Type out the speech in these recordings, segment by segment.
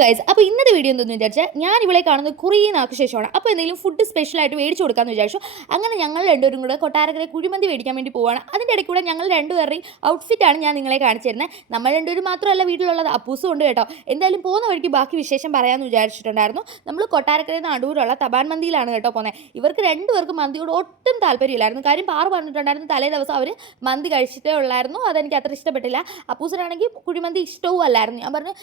Guys, അപ്പോൾ ഇന്നത്തെ video എന്തെന്ന് വിചാരിച്ചാൽ ഞാൻ ഇവളെ കാണുന്നത് കുറേ നാൾക്ക് ശേഷമാണ്. അപ്പോൾ എന്തെങ്കിലും ഫുഡ് സ്പെഷ്യലായിട്ട് മേടിച്ച് കൊടുക്കാമെന്ന് വിചാരിച്ചു. അങ്ങനെ ഞങ്ങൾ രണ്ടുപേരും കൂടെ കൊട്ടാരക്കര കുഴിമന്തി മേടിക്കാൻ വേണ്ടി പോവുകയാണ്. അതിൻ്റെ ഇടയ്ക്ക് കൂടെ ഞങ്ങൾ രണ്ടുപേരുടെയും ഔട്ട്ഫിറ്റാണ് ഞാൻ നിങ്ങളെ കാണിച്ചു തരുന്നത്. നമ്മൾ രണ്ടുപേരും മാത്രമല്ല വീട്ടിലുള്ളത്, അപ്പൂസും ഉണ്ട് കേട്ടോ. എന്തായാലും പോകുന്ന വഴിക്ക് ബാക്കി വിശേഷം പറയാമെന്ന് വിചാരിച്ചിട്ടുണ്ടായിരുന്നു. നമ്മൾ കൊട്ടാരക്കരയിൽ നിന്ന് അടൂരുള്ള തപാൻ മന്തിയിലാണ് കേട്ടോ പോകുന്നത്. ഇവർക്ക് രണ്ടുപേർക്കും മന്തിയോട് ഒട്ടും താല്പര്യമില്ലായിരുന്നു. കാര്യം പാറു പറഞ്ഞിട്ടുണ്ടായിരുന്നു തലേ ദിവസം അവർ മന്തി കഴിച്ചിട്ടേ ഉള്ളായിരുന്നു, അതെനിക്ക് അത്ര ഇഷ്ടപ്പെട്ടില്ല. അപ്പൂസിനാണെങ്കിൽ കുഴിമന്തി ഇഷ്ടവും അല്ലായിരുന്നു. ഞാൻ പറഞ്ഞു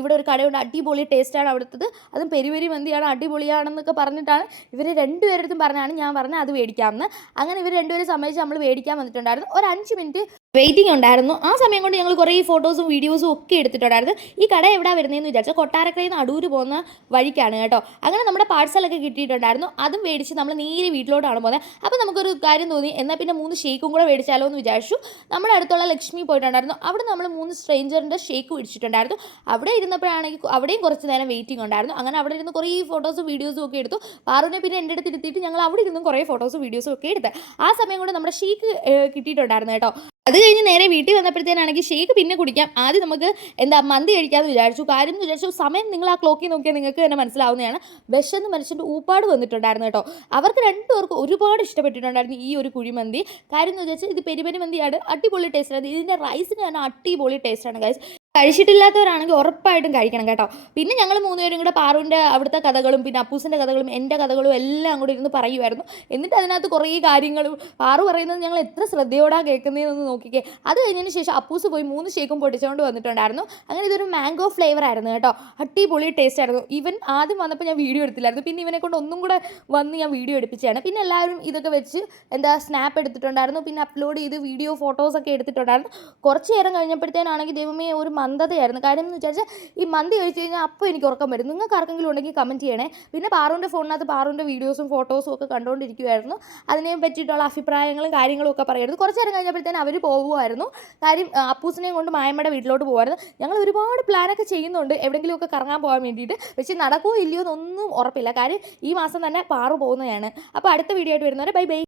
ഇവിടെ ഒരു കടയുണ്ട്, അടിപൊളി ടേസ്റ്റാണ് അവിടുത്തത്, അതും പെരി പെരി മന്തിയാണ്, അടിപൊളിയാണെന്നൊക്കെ പറഞ്ഞിട്ടാണ് ഇവർ രണ്ടുപേരടുത്തും പറഞ്ഞാണ് ഞാൻ പറഞ്ഞത് അത് മേടിക്കാമെന്ന്. അങ്ങനെ ഇവർ രണ്ടുപേരും സമ്മതിച്ച് നമ്മൾ മേടിക്കാൻ വന്നിട്ടുണ്ടായിരുന്നു. ഒരു 5 മിനിറ്റ് വെയിറ്റിംഗ് ഉണ്ടായിരുന്നു. ആ സമയം കൊണ്ട് ഞങ്ങൾ കുറേ ഫോട്ടോസും വീഡിയോസും ഒക്കെ എടുത്തിട്ടുണ്ടായിരുന്നു. ഈ കട എവിടെ വരുന്നതെന്ന് വിചാരിച്ചാൽ കൊട്ടാരക്കരയിൽ നിന്ന് അടൂർ പോകുന്ന വഴിക്കാണ് കേട്ടോ. അങ്ങനെ നമ്മുടെ പാഴ്സലൊക്കെ കിട്ടിയിട്ടുണ്ടായിരുന്നു. അതും മേടിച്ച് നമ്മൾ നേരെ വീട്ടിലോട്ടാണ് പോകുന്നത്. അപ്പോൾ നമുക്കൊരു കാര്യം തോന്നി, എന്നാൽ പിന്നെ 3 ഷേക്കും കൂടെ മേടിച്ചാലോ എന്ന് വിചാരിച്ചു. നമ്മുടെ അടുത്തുള്ള ലക്ഷ്മി പോയിട്ടുണ്ടായിരുന്നു. അവിടെ നമ്മൾ 3 സ്ട്രേഞ്ചറിൻ്റെ ഷേക്ക് മേടിച്ചിട്ടുണ്ടായിരുന്നു. അവിടെ ഇരുന്നപ്പോഴാണെങ്കിൽ അവിടെയും കുറച്ച് നേരം വെയിറ്റിംഗ് ഉണ്ടായിരുന്നു. അങ്ങനെ അവിടെ ഇരുന്ന് കുറേ ഫോട്ടോസും വീഡിയോസും ഒക്കെ എടുത്തു. പാറുവിനെ പിന്നെ എൻ്റെ അടുത്ത് ഇരുത്തിയിട്ട് ഞങ്ങൾ അവിടെ ഇരുന്നും കുറേ ഫോട്ടോസും വീഡിയോസും ഒക്കെ എടുത്ത് ആ സമയം കൊണ്ട് നമ്മുടെ ഷേക്ക് കിട്ടിയിട്ടുണ്ടായിരുന്നു കേട്ടോ. അത് കഴിഞ്ഞ് നേരെ വീട്ടിൽ വന്നപ്പോഴത്തേനാണെങ്കിൽ ഷേക്ക് പിന്നെ കുടിക്കാം, ആദ്യം നമുക്ക് മന്തി കഴിക്കാമെന്ന് വിചാരിച്ചു. കാര്യം എന്ന് വിചാരിച്ചു സമയം നിങ്ങൾ ആ ക്ലോക്കിൽ നോക്കിയാൽ നിങ്ങൾക്ക് തന്നെ മനസ്സിലാവുന്നതാണ്. വിശന്ന് മനുഷ്യൻ്റെ ഊപ്പാട് വന്നിട്ടുണ്ടായിരുന്നു കേട്ടോ. അവർക്ക് രണ്ടുപേർക്കും ഒരുപാട് ഇഷ്ടപ്പെട്ടിട്ടുണ്ടായിരുന്നു ഈ ഒരു കുഴിമന്തി. കാര്യം എന്ന് വിചാരിച്ചാൽ ഇത് പെരി പെരി മന്തിയാണ്, അടിപൊളി ടേസ്റ്റാണ്. ഇതിൻ്റെ റൈസിന് തന്നെ അടിപൊളി ടേസ്റ്റാണ് ഗൈസ്. കഴിച്ചിട്ടില്ലാത്തവരാണെങ്കിൽ ഉറപ്പായിട്ടും കഴിക്കണം കേട്ടോ. പിന്നെ ഞങ്ങൾ 3 പേരും കൂടെ പാറുവിൻ്റെ അവിടുത്തെ കഥകളും പിന്നെ അപ്പൂസിൻ്റെ കഥകളും എൻ്റെ കഥകളും എല്ലാം കൂടി ഇരുന്ന് പറയുമായിരുന്നു. എന്നിട്ട് അതിനകത്ത് കുറേ കാര്യങ്ങളും പാറു പറയുന്നത് ഞങ്ങൾ എത്ര ശ്രദ്ധയോടാണ് കേൾക്കുന്നതെന്ന് നോക്കിക്കേ. അത് കഴിഞ്ഞതിന് ശേഷം അപ്പൂസ് പോയി 3 ഷേക്കും പൊട്ടിച്ചുകൊണ്ട് വന്നിട്ടുണ്ടായിരുന്നു. അങ്ങനെ ഇതൊരു മാംഗോ ഫ്ലേവർ ആയിരുന്നു കേട്ടോ, അടിപൊളി ടേസ്റ്റ് ആയിരുന്നു. ഇവൻ ആദ്യം വന്നപ്പോൾ ഞാൻ വീഡിയോ എടുത്തില്ലായിരുന്നു, പിന്നെ ഇവനെ കൊണ്ട് ഒന്നും കൂടെ വന്ന് ഞാൻ വീഡിയോ എടുപ്പിച്ചാണ്. പിന്നെ എല്ലാവരും ഇതൊക്കെ വെച്ച് സ്നാപ്പ് എടുത്തിട്ടുണ്ടായിരുന്നു, പിന്നെ അപ്ലോഡ് ചെയ്ത് വീഡിയോ ഫോട്ടോസൊക്കെ എടുത്തിട്ടുണ്ടായിരുന്നു. കുറച്ച് നേരം കഴിഞ്ഞപ്പോഴത്തേനാണെങ്കിൽ ദൈവമേ ഒരു മന്ദതയായിരുന്നു. കാര്യം എന്ന് വിചാരിച്ചാൽ ഈ മന്തി കഴിച്ച് കഴിഞ്ഞാൽ അപ്പോൾ എനിക്ക് ഉറക്കം വരും. നിങ്ങൾക്ക് ആർക്കെങ്കിലും ഉണ്ടെങ്കിൽ കമൻറ്റ് ചെയ്യണേ. പിന്നെ പാറുവിൻ്റെ ഫോണിനകത്ത് പാറുവിൻ്റെ വീഡിയോസും ഫോട്ടോസും ഒക്കെ കണ്ടുകൊണ്ടിരിക്കുമായിരുന്നു. അതിനെ പറ്റിയിട്ടുള്ള അഭിപ്രായങ്ങളും കാര്യങ്ങളും ഒക്കെ പറയുമായിരുന്നു. കുറച്ച് നേരം കഴിഞ്ഞപ്പോഴത്തേനും അവർ പോകുമായിരുന്നു. കാര്യം അപ്പൂസിനെയും കൊണ്ട് മായമ്മയുടെ വീട്ടിലോട്ട് പോകുമായിരുന്നു. ഞങ്ങൾ ഒരുപാട് പ്ലാനൊക്കെ ചെയ്യുന്നുണ്ട് എവിടെയെങ്കിലുമൊക്കെ കറങ്ങാൻ പോകാൻ വേണ്ടിയിട്ട്. പക്ഷേ നടക്കുമോ ഇല്ലയോ എന്നൊന്നും ഉറപ്പില്ല. കാര്യം ഈ മാസം തന്നെ പാറു പോകുന്നതാണ്. അപ്പോൾ അടുത്ത വീഡിയോ ആയിട്ട് വരുന്നവരെ ബൈ ബൈ.